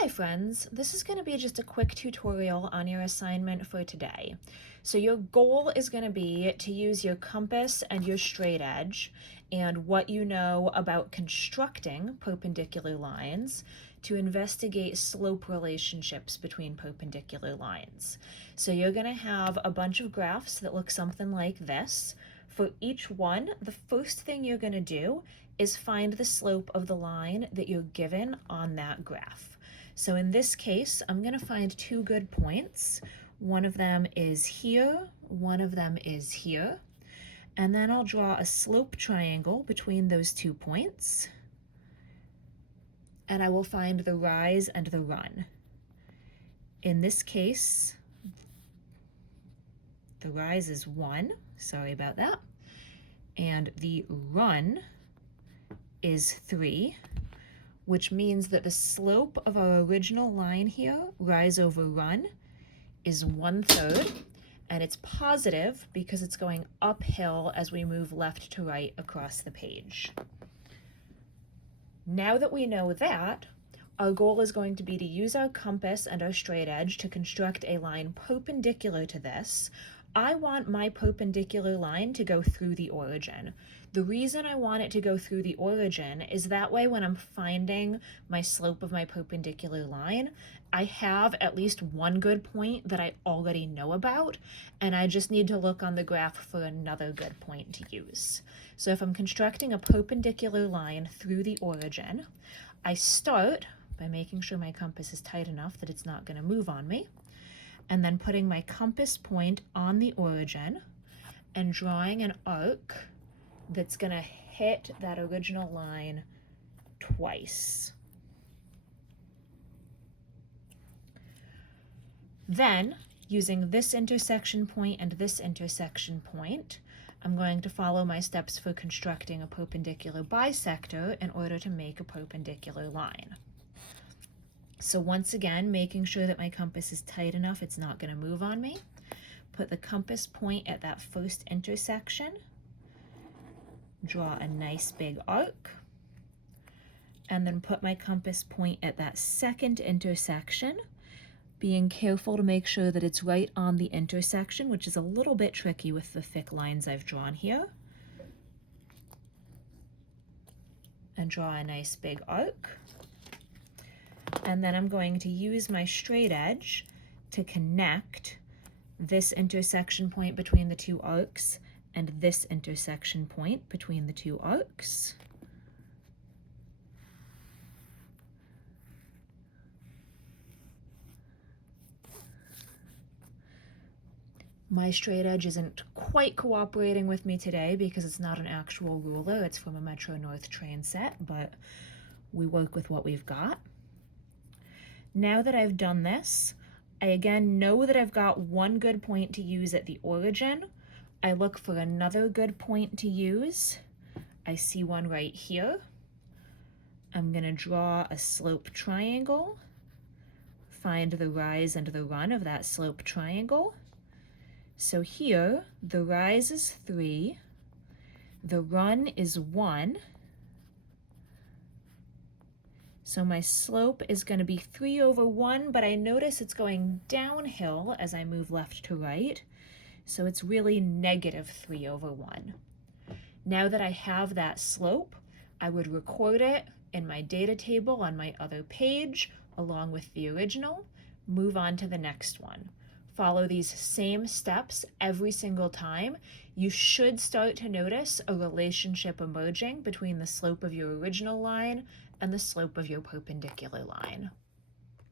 Hi friends, this is going to be just a quick tutorial on your assignment for today. So your goal is going to be to use your compass and your straight edge and what you know about constructing perpendicular lines to investigate slope relationships between perpendicular lines. So you're going to have a bunch of graphs that look something like this. For each one, the first thing you're going to do is find the slope of the line that you're given on that graph. So in this case, I'm going to find two good points. One of them is here, one of them is here. And then I'll draw a slope triangle between those 2 points. And I will find the rise and the run. In this case, the rise is 1, sorry about that. And the run is 3. Which means that the slope of our original line here, rise over run, is 1/3, and it's positive because it's going uphill as we move left to right across the page. Now that we know that, our goal is going to be to use our compass and our straight edge to construct a line perpendicular to this. I want my perpendicular line to go through the origin. The reason I want it to go through the origin is that way when I'm finding my slope of my perpendicular line, I have at least one good point that I already know about, and I just need to look on the graph for another good point to use. So if I'm constructing a perpendicular line through the origin, I start by making sure my compass is tight enough that it's not going to move on me, and then putting my compass point on the origin and drawing an arc that's going to hit that original line twice. Then, using this intersection point and this intersection point, I'm going to follow my steps for constructing a perpendicular bisector in order to make a perpendicular line. So once again, making sure that my compass is tight enough it's not going to move on me. Put the compass point at that first intersection. Draw a nice big arc. And then put my compass point at that second intersection, being careful to make sure that it's right on the intersection, which is a little bit tricky with the thick lines I've drawn here. And draw a nice big arc. And then I'm going to use my straight edge to connect this intersection point between the two arcs and this intersection point between the two arcs. My straight edge isn't quite cooperating with me today because it's not an actual ruler, it's from a Metro North train set, but we work with what we've got. Now that I've done this, I again know that I've got one good point to use at the origin. I look for another good point to use. I see one right here. I'm going to draw a slope triangle, find the rise and the run of that slope triangle. So here, the rise is 3, the run is 1, so my slope is going to be 3/1, but I notice it's going downhill as I move left to right, so it's really negative 3/1. Now that I have that slope, I would record it in my data table on my other page, along with the original, move on to the next one. Follow these same steps every single time. You should start to notice a relationship emerging between the slope of your original line and the slope of your perpendicular line.